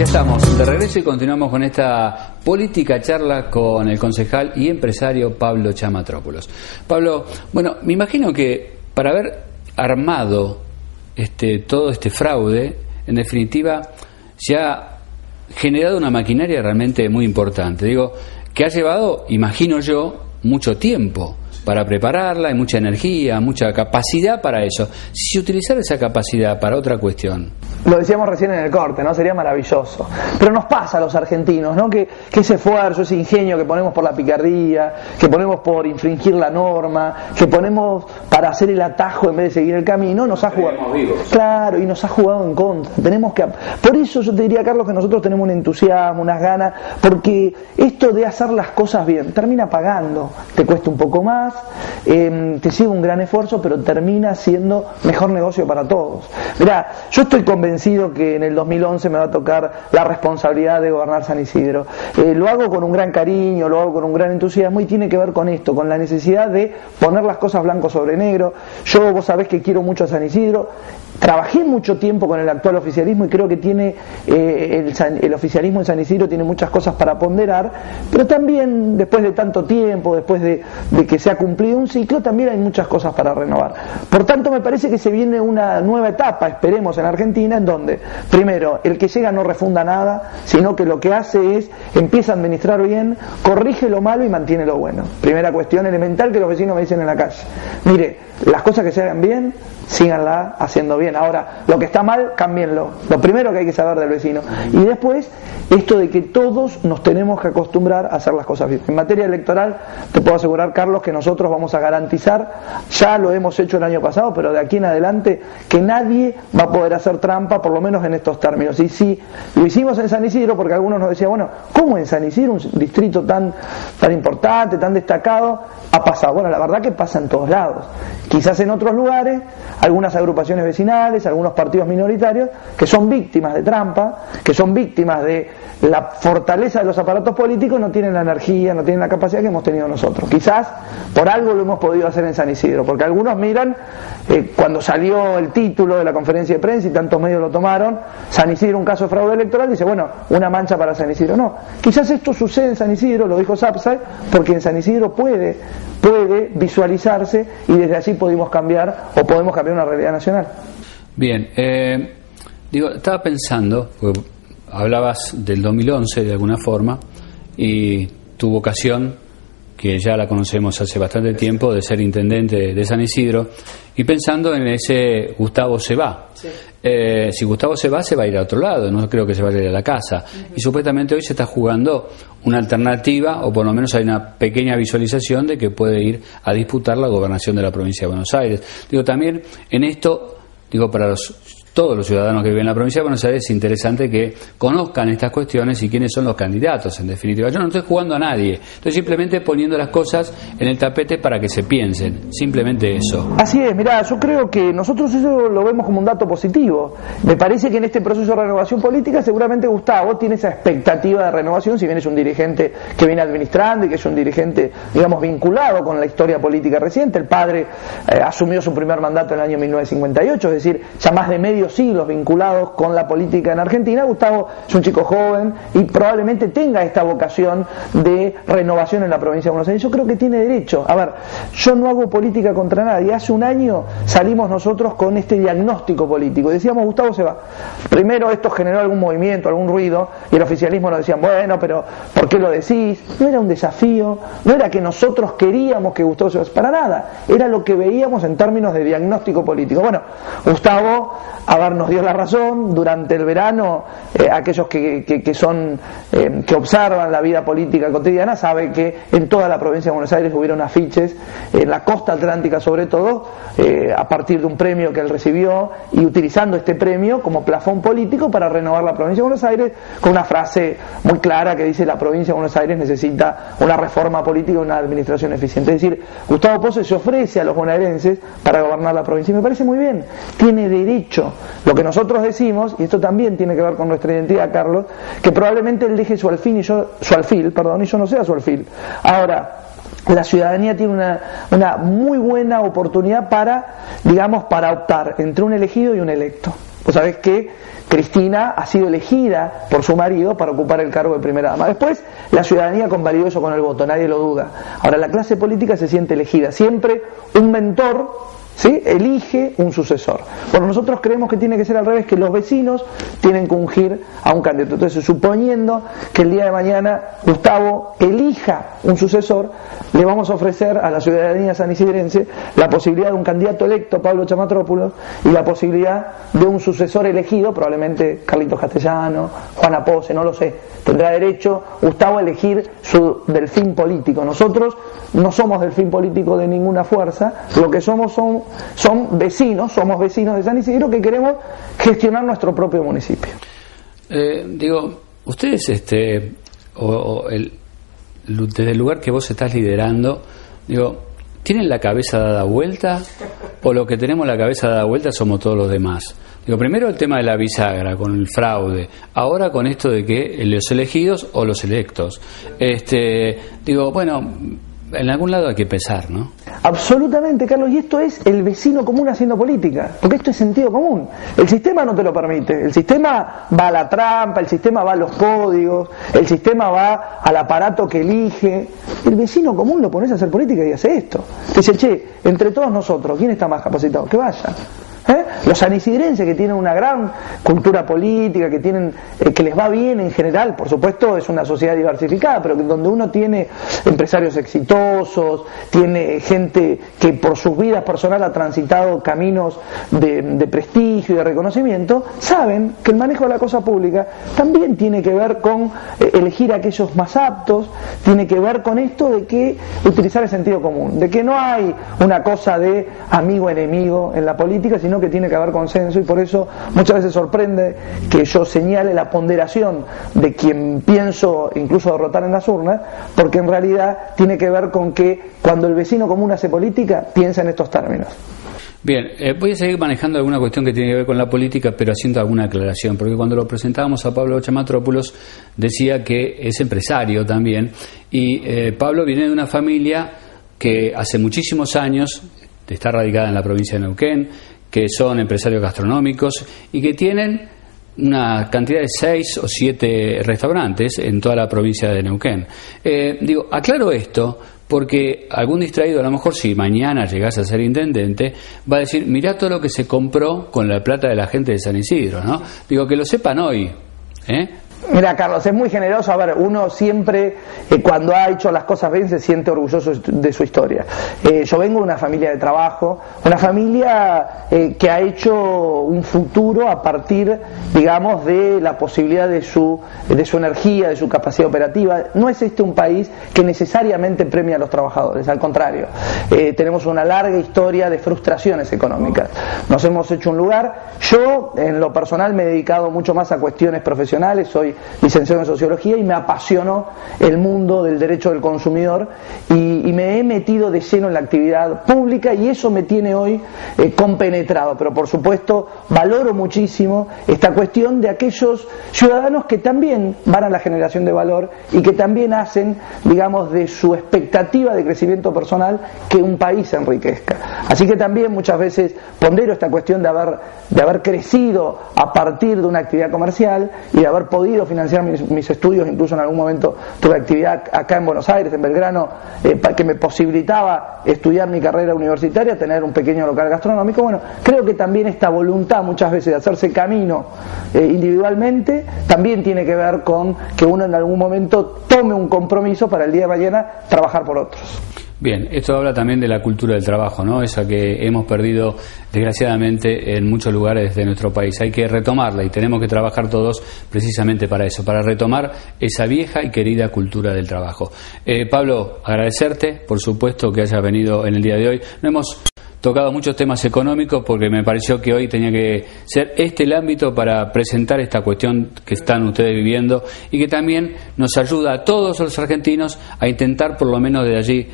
Ya estamos de regreso y continuamos con esta política charla con el concejal y empresario Pablo Chamatrópulos. Pablo, bueno, me imagino que para haber armado todo este fraude, en definitiva, se ha generado una maquinaria realmente muy importante. Digo, que ha llevado, imagino yo, mucho tiempo para prepararla, y mucha energía, mucha capacidad para eso. Si se utilizara esa capacidad para otra cuestión... Lo decíamos recién en el corte, ¿no? Sería maravilloso. Pero nos pasa a los argentinos, ¿no? Que ese esfuerzo, ese ingenio que ponemos por la picardía, que ponemos por infringir la norma, que ponemos para hacer el atajo en vez de seguir el camino, nos ha jugado. Claro, y nos ha jugado en contra. Por eso yo te diría, Carlos, que nosotros tenemos un entusiasmo, unas ganas, porque esto de hacer las cosas bien termina pagando. Te cuesta un poco más, te lleva un gran esfuerzo, pero termina siendo mejor negocio para todos. Mirá, yo estoy convencido que en el 2011 me va a tocar la responsabilidad de gobernar San Isidro. Lo hago con un gran cariño, lo hago con un gran entusiasmo y tiene que ver con esto, con la necesidad de poner las cosas blanco sobre negro. Yo, vos sabés que quiero mucho a San Isidro. Trabajé mucho tiempo con el actual oficialismo y creo que tiene el oficialismo en San Isidro tiene muchas cosas para ponderar, pero también después de tanto tiempo, después de que se ha cumplido un ciclo, también hay muchas cosas para renovar. Por tanto, me parece que se viene una nueva etapa, esperemos, en Argentina, en donde, primero, el que llega no refunda nada, sino que lo que hace es, empieza a administrar bien, corrige lo malo y mantiene lo bueno. Primera cuestión elemental que los vecinos me dicen en la calle. Mire, las cosas que se hagan bien, síganla haciendo bien. Ahora, lo que está mal, cámbienlo. Lo primero que hay que saber del vecino. Y después, esto de que todos nos tenemos que acostumbrar a hacer las cosas bien. En materia electoral, te puedo asegurar, Carlos, que nosotros vamos a garantizar, ya lo hemos hecho el año pasado, pero de aquí en adelante, que nadie va a poder hacer trampa, por lo menos en estos términos. Y sí, lo hicimos en San Isidro, porque algunos nos decían, bueno, ¿cómo en San Isidro, un distrito tan importante, tan destacado, ha pasado? Bueno, la verdad que pasa en todos lados. Quizás en otros lugares, algunas agrupaciones vecinales, algunos partidos minoritarios, que son víctimas de trampa, que son víctimas de la fortaleza de los aparatos políticos, no tienen la energía, no tienen la capacidad que hemos tenido nosotros. Quizás por algo lo hemos podido hacer en San Isidro, porque algunos miran, cuando salió el título de la conferencia de prensa y tantos medios lo tomaron, San Isidro un caso de fraude electoral, dice, bueno, una mancha para San Isidro. No, quizás esto sucede en San Isidro, lo dijo Sapsay, porque en San Isidro puede visualizarse y desde allí podemos cambiar una realidad nacional. Bien, estaba pensando, porque hablabas del 2011 de alguna forma y tu vocación, que ya la conocemos hace bastante tiempo, de ser intendente de San Isidro, y pensando en ese Gustavo se va. Sí. Si Gustavo se va a ir a otro lado, no creo que se vaya a ir a la casa. Y supuestamente hoy se está jugando una alternativa, o por lo menos hay una pequeña visualización de que puede ir a disputar la gobernación de la provincia de Buenos Aires. También en esto, para todos los ciudadanos que viven en la provincia de Buenos Aires es interesante que conozcan estas cuestiones y quiénes son los candidatos, en definitiva. Yo no estoy jugando a nadie, estoy simplemente poniendo las cosas en el tapete para que se piensen, simplemente eso. Así es, mirá, yo creo que nosotros eso lo vemos como un dato positivo. Me parece que en este proceso de renovación política seguramente Gustavo tiene esa expectativa de renovación, si bien es un dirigente que viene administrando y que es un dirigente, digamos, vinculado con la historia política reciente. El padre asumió su primer mandato en el año 1958, es decir, ya más de medio siglos vinculados con la política en Argentina. Gustavo es un chico joven y probablemente tenga esta vocación de renovación en la provincia de Buenos Aires. Yo creo que tiene derecho. A ver, yo no hago política contra nadie. Hace un año salimos nosotros con este diagnóstico político. Decíamos, Gustavo se va. Primero esto generó algún movimiento, algún ruido, y el oficialismo nos decían, bueno, pero ¿por qué lo decís? No era un desafío, no era que nosotros queríamos que Gustavo se vaya, para nada. Era lo que veíamos en términos de diagnóstico político. Bueno, Gustavo nos dio la razón. Durante el verano, aquellos que observan la vida política cotidiana saben que en toda la provincia de Buenos Aires hubieron afiches, en la costa atlántica sobre todo, a partir de un premio que él recibió y utilizando este premio como plafón político para renovar la provincia de Buenos Aires, con una frase muy clara que dice: la provincia de Buenos Aires necesita una reforma política y una administración eficiente. Es decir, Gustavo Pose se ofrece a los bonaerenses para gobernar la provincia y me parece muy bien, tiene derecho. Lo que nosotros decimos, y esto también tiene que ver con nuestra identidad, Carlos, que probablemente él deje su alfil y yo no sea su alfil. Ahora, la ciudadanía tiene una muy buena oportunidad para optar entre un elegido y un electo. Vos sabés que Cristina ha sido elegida por su marido para ocupar el cargo de primera dama. Después, la ciudadanía convalidó eso con el voto, nadie lo duda. Ahora, la clase política se siente elegida. Siempre un mentor, ¿sí?, elige un sucesor. Bueno, nosotros creemos que tiene que ser al revés, que los vecinos tienen que ungir a un candidato. Entonces, suponiendo que el día de mañana Gustavo elija un sucesor, le vamos a ofrecer a la ciudadanía sanisidrense la posibilidad de un candidato electo, Pablo Chamatrópulos, y la posibilidad de un sucesor elegido, probablemente Carlitos Castellano, Juana Pose, no lo sé. Tendrá derecho Gustavo a elegir su delfín político. Nosotros no somos delfín político de ninguna fuerza, lo que somos somos vecinos de San Isidro que queremos gestionar nuestro propio municipio. Ustedes, desde el lugar que vos estás liderando, ¿tienen la cabeza dada vuelta o lo que tenemos la cabeza dada vuelta somos todos los demás? Primero el tema de la bisagra, con el fraude, ahora con esto de que los elegidos o los electos. En algún lado hay que pesar, ¿no? Absolutamente, Carlos, y esto es el vecino común haciendo política, porque esto es sentido común. El sistema no te lo permite, el sistema va a la trampa, el sistema va a los códigos, el sistema va al aparato que elige. El vecino común lo pones a hacer política y hace esto. Te dice, che, entre todos nosotros, ¿quién está más capacitado? Que vaya. Los sanisidrenses que tienen una gran cultura política, que tienen que les va bien en general, por supuesto es una sociedad diversificada, pero donde uno tiene empresarios exitosos, tiene gente que por sus vidas personales ha transitado caminos de prestigio y de reconocimiento, saben que el manejo de la cosa pública también tiene que ver con elegir a aquellos más aptos, tiene que ver con esto de que utilizar el sentido común, de que no hay una cosa de amigo-enemigo en la política, sino que tiene que haber consenso, y por eso muchas veces sorprende que yo señale la ponderación de quien pienso incluso derrotar en las urnas, porque en realidad tiene que ver con que cuando el vecino común hace política, piensa en estos términos. Bien, voy a seguir manejando alguna cuestión que tiene que ver con la política, pero haciendo alguna aclaración, porque cuando lo presentábamos a Pablo Chamatrópulos decía que es empresario también, y Pablo viene de una familia que hace muchísimos años está radicada en la provincia de Neuquén, que son empresarios gastronómicos y que tienen una cantidad de 6 o 7 restaurantes en toda la provincia de Neuquén. Aclaro esto porque algún distraído, a lo mejor si mañana llegase a ser intendente, va a decir, mirá todo lo que se compró con la plata de la gente de San Isidro, ¿no? Que lo sepan hoy, Mira, Carlos, es muy generoso. A ver, uno siempre, cuando ha hecho las cosas bien, se siente orgulloso de su historia. Yo vengo de una familia de trabajo, una familia que ha hecho un futuro a partir, digamos, de la posibilidad de su energía, de su capacidad operativa. No es este un país que necesariamente premia a los trabajadores, al contrario. Tenemos una larga historia de frustraciones económicas. Nos hemos hecho un lugar. Yo, en lo personal, me he dedicado mucho más a cuestiones profesionales. Soy licenciado en Sociología y me apasionó el mundo del derecho del consumidor y me he metido de lleno en la actividad pública y eso me tiene hoy compenetrado, pero por supuesto valoro muchísimo esta cuestión de aquellos ciudadanos que también van a la generación de valor y que también hacen, digamos, de su expectativa de crecimiento personal que un país se enriquezca. Así que también muchas veces pondero esta cuestión de haber crecido a partir de una actividad comercial y de haber podido financiar mis estudios. Incluso en algún momento tuve actividad acá en Buenos Aires, en Belgrano, que me posibilitaba estudiar mi carrera universitaria, tener un pequeño local gastronómico. Bueno, creo que también esta voluntad muchas veces de hacerse camino individualmente también tiene que ver con que uno en algún momento tome un compromiso para el día de mañana trabajar por otros. Bien, esto habla también de la cultura del trabajo, ¿no? Esa que hemos perdido desgraciadamente en muchos lugares de nuestro país. Hay que retomarla y tenemos que trabajar todos precisamente para eso, para retomar esa vieja y querida cultura del trabajo. Pablo, agradecerte, por supuesto, que hayas venido en el día de hoy. No hemos tocado muchos temas económicos porque me pareció que hoy tenía que ser el ámbito para presentar esta cuestión que están ustedes viviendo y que también nos ayuda a todos los argentinos a intentar por lo menos de allí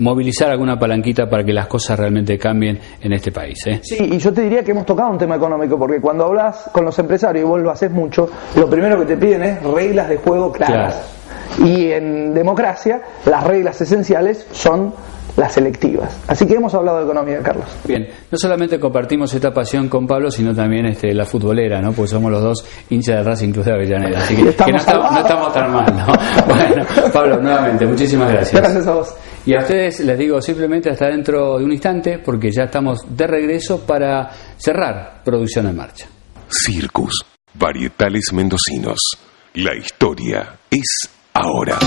movilizar alguna palanquita para que las cosas realmente cambien en este país. Sí, y yo te diría que hemos tocado un tema económico porque cuando hablas con los empresarios, y vos lo haces mucho, lo primero que te piden es reglas de juego claras. Claro. Y en democracia las reglas esenciales son las selectivas. Así que hemos hablado de economía, Carlos. Bien, no solamente compartimos esta pasión con Pablo, sino también la futbolera, ¿no? Porque somos los dos hinchas del Racing Club de Avellaneda, así que no estamos tan mal, ¿no? Bueno, Pablo, nuevamente, muchísimas gracias. Gracias a vos. Y a ustedes les digo simplemente hasta dentro de un instante, porque ya estamos de regreso para cerrar Producción en Marcha. Circus, varietales mendocinos. La historia es ahora.